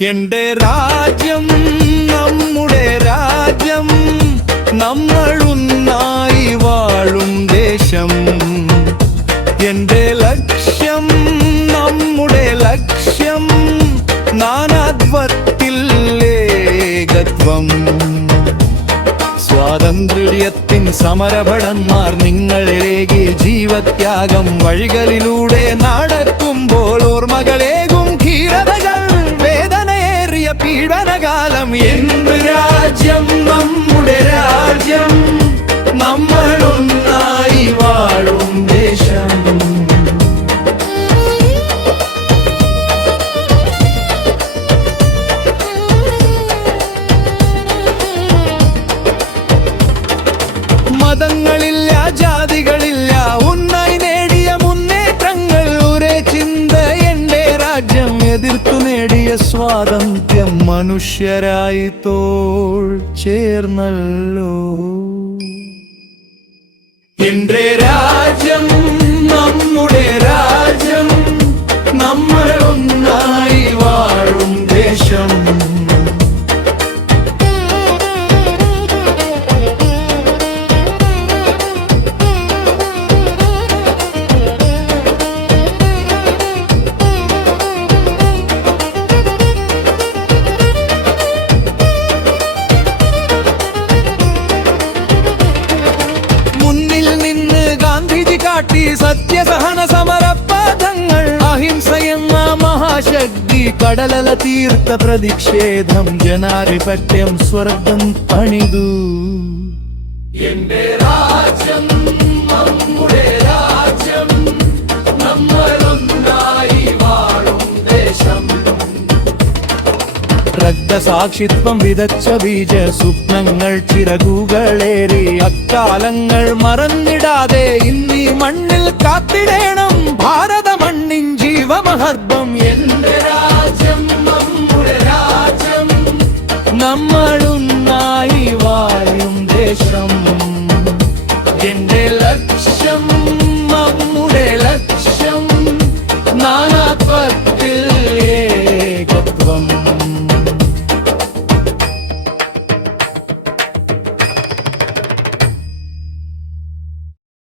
എന്റെ രാജ്യം നമ്മുടെ രാജ്യം, നമ്മളൊന്നായി വാഴും ദേശം. എന്റെ ലക്ഷ്യം നമ്മുടെ ലക്ഷ്യം, നാനാത്വത്തിൽ ഏകത്വം. സ്വാതന്ത്ര്യത്തിൻ സമരഭടന്മാർ നിങ്ങളേകി ജീവത്യാഗം, വഴികളിലൂടെ നടക്കുമ്പോൾ ഓർമ്മകളേകും ധീരതകൾ, വേദനയേറിയ പീഡനകാലം. എന്ത് രാജ്യം നമ്മുടെ രാജ്യം, നമ്മളൊന്നായി വാഴും ദേശം. മതങ്ങളില്ല, ജാതികളില്ല, ഒന്നായി നേടിയ മുന്നേറ്റങ്ങൾ. ഒരേ ചിന്ത എന്റെ രാജ്യം, എതിർത്തു നേടിയ സ്വാതന്ത്ര്യം. മനുഷ്യരായി തോൾ ചേർന്നല്ലോ. എന്റെ രാജ്യം നമ്മുടെ രാജ്യം, നമ്മൾ ഒന്നായി വാഴും ദേശം. കാട്ടി സത്യസഹന സമരപാഠങ്ങൾ, അഹിംസ എന്ന മഹാശക്തി കടലല തീർത്ത പ്രതിഷേധം. ജനാധിപത്യം സ്വർഗം പണിതു. എന്റെ രാജ്യം നമ്മുടെ രാജ്യം, നമ്മളൊന്നായി വാഴും ദേശം. രക്തസാക്ഷിത്വം വിതച്ച ബീജ സ്വപ്നങ്ങൾ ചിറകുകളേറി. അക്കാലങ്ങൾ മറന്നിടാതെ ഇന്നീ മണ്ണിൽ കാത്തിടേണം ഭാരത മണ്ണിൻ ജീവമഹർഭ